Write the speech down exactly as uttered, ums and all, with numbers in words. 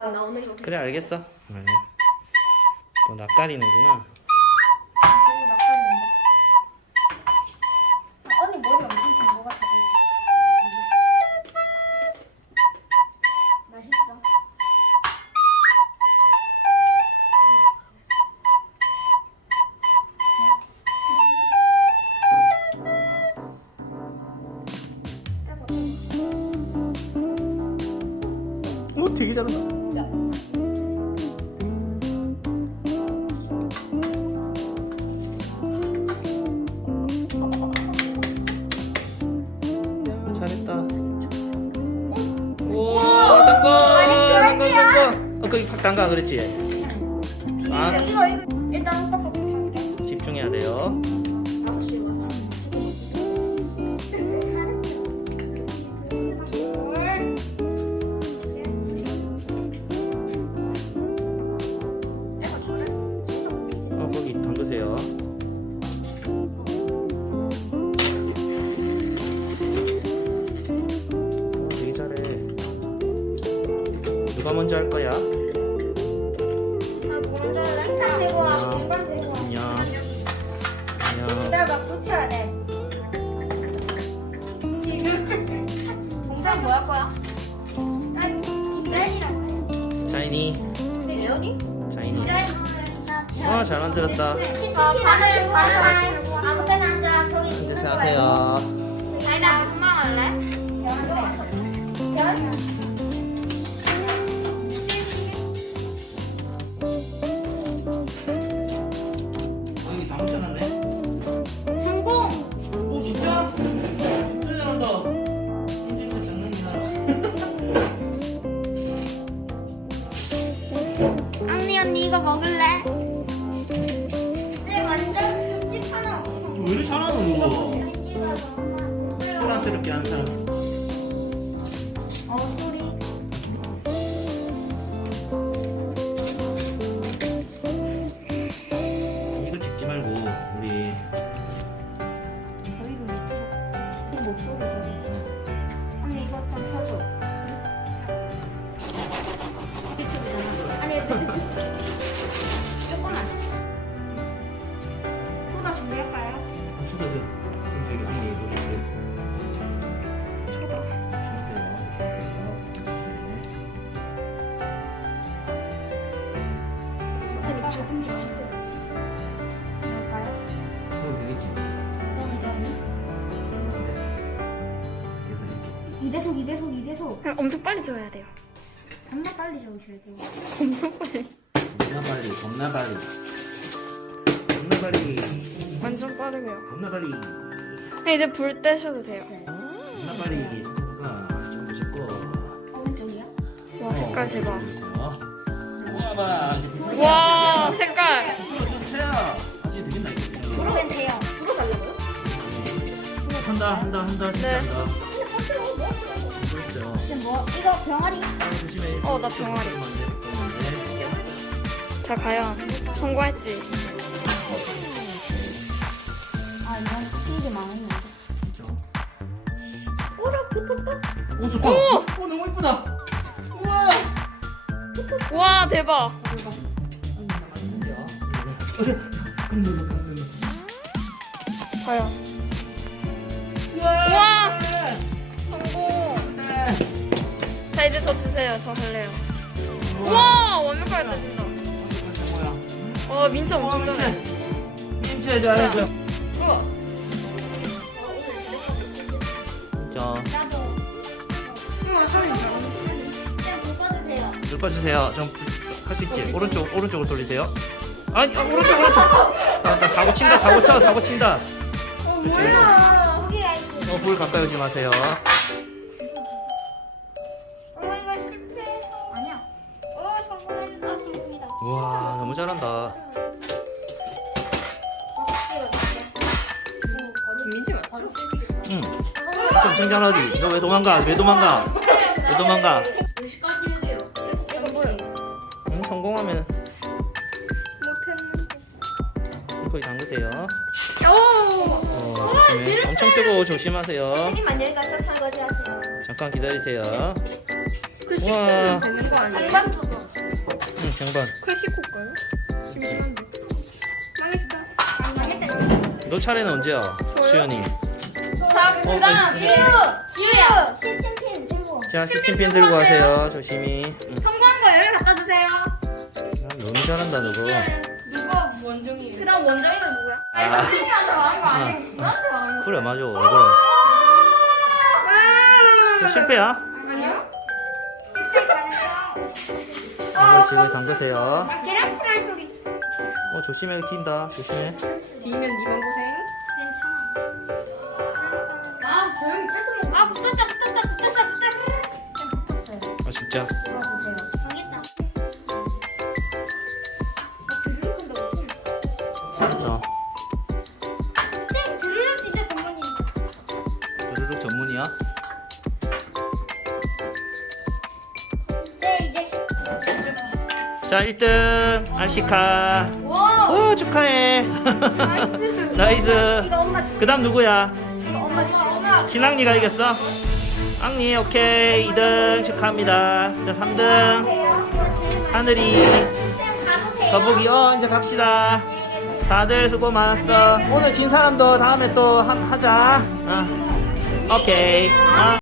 나오는 거. 그래 알겠어. 음. 또 낯가리는구나. 너무 낯가리는데. 아, 언니 머리 엄청 긴 거 같아. 맛있어. 오 되게 잘한다. 야, 잘했다. 오 성공. 성공 성공. 어 거기 팍 담가 그랬지. 아 이거 이거 일단 떡볶이 할게. 집중해야 돼요. 다섯 시 와서. 어 거기 담그세요. 어 되게 잘해. 누가 먼저 할 거야? 식탁 대고 와. 뒷반 대고 와. 안녕. 안녕. 기다려봐. 붙여야 돼. 지금 동상 뭐 할 거야? 아, 기다리라고. 자인이. 재현이? 자인이. 기다리라고. 와 잘 만들었다. 아, 바늘 바늘 아무 때나 앉아. 저기 있는 드세요 거야. 하세요. 자기다 금방 할래? 열? 어, 여기 다 묻혀놨네. 성공! 오 진짜? 진짜 잘한다. 인증서 장난이나. 언니 언니 이거 먹을래? 네 완전 흠집 하나 없어. 왜 이렇게 잘하는 거? 소란스럽게 하는 사람. 어 소리. 이거 찍지 말고 우리 목소리 언니 이거 좀 펴줘. 아니 조금만. 소다 준비할까요? 수다스 저기 언니 이거 보세요. 소다. 선생님 조금씩 하세요. 할까요? 그럼 되겠지. 이 배속 이 배속 이 배속. 그냥 엄청 빨리 줘야 돼요. 겁나 빨리 적으셔야 돼요. 엄청 빨리. 겁나 빨리, 겁나 빨리, 겁나 빨리, 완전 빠르게요. 겁나 빨리, 그냥 이제 불 떼셔도 돼요. 겁나 빨리. 아, 좀 무섭고. 오른쪽이요? 와 색깔 대박. 우와 봐. 와 색깔. 세요. 아직 되겠나 이거. 물어면 돼요. 물어달라고요? 한다, 한다, 한다, 진짜 네. 한다. 근데 사실 뭐 했어요? 이거 있어요. 근데 뭐 이거 병아리? 아, 조심해. 어, 나 병아리. 자 과연 성공할지. 아 이건 튀기 많았네. 오라 붙었다. 오 좋다. 오! 오 너무 이쁘다. 우와. 와 대박. 과연. 우와 성공. 자 이제 저 주세요. 저 할래요. 우와 완벽하게 떼진다. 와 민트 엄청 잘해. 민채 잘했어. 우와. 자, 나도. 우와 소리다. 그냥 묶어주세요. 물 꺼주세요. 좀 할 수 있지. 오른쪽 오른쪽으로 돌리세요. 아니 아, 오른쪽 오른쪽. 아, 나 사고 친다 사고 쳐 사고 친다. 그렇지. 거기가 있지. 어, 불 가까이 오지 마세요. 어 이거 실패. 아니야. 어 성공했다. 성공이다. 우와 너무 잘한다. 김민지만 사줘. 응. 좀 쟁쟁하디. 너 왜 도망가? 왜 도망가? 왜 도망가? 몇 시까지 해야 돼요? 이거 뭐예요? 응, 성공하면 못했는데. 거기 담그세요. 오. 어, 조심해. 엄청 뜨거워 조심하세요. 선생님만 여기까지 설거지 하세요. 잠깐 기다리세요. 그 우와. 시키면 되는 거 아니에요? 상반 주고. 양반. 클시코일까요? 심심한데. 망했다. 아, 망했다. 너 차례는 언제야? 저요? 수연이. 자, 어, 그다음 어, 지우. 지우야. 시침핀 들고. 자, 시침핀 들고 가세요. 조심히. 응. 성공한 거 여기 갖다 주세요. 야, 너무 잘한다, 너거. 누가 원정이에요? 그다음 원정이는 누구야? 아. 아니, 선생님한테 말한 거 아. 아니고 누나한테 말한 거. 그래, 맞아. 그래. 저 실패야. 아니요? 아, 집에 담그세요. 아, 계란 프라이 소리. 어, 조심해, 튄다. 조심해. 뒤면 니만 고생. 괜찮아. 아, 조용히 뺏어 먹어. 아, 붙었다, 붙었다, 붙었다, 붙었다. 붙었어요. 아, 진짜. 이거 보세요. 망했다. 어, 쌤, 드르륵 진짜 전문인데. 드르륵 전문이야? 네, 이제. 자, 일 등. 아시카. 와, 오, 축하해. 나이스. 나이스. 이거 엄마 줄. 그 다음 누구야? 이거 엄마 줄. 엄마. 진앙리가 이겼어? 앙리, 오케이. 이 등 축하합니다. 자, 삼 등. 하늘이. 쌤, 가도 돼요? 거북이, 어, 이제 갑시다. 다들 수고 많았어. 오늘 진 사람도 다음에 또 하, 하자. 어. 오케이. 어.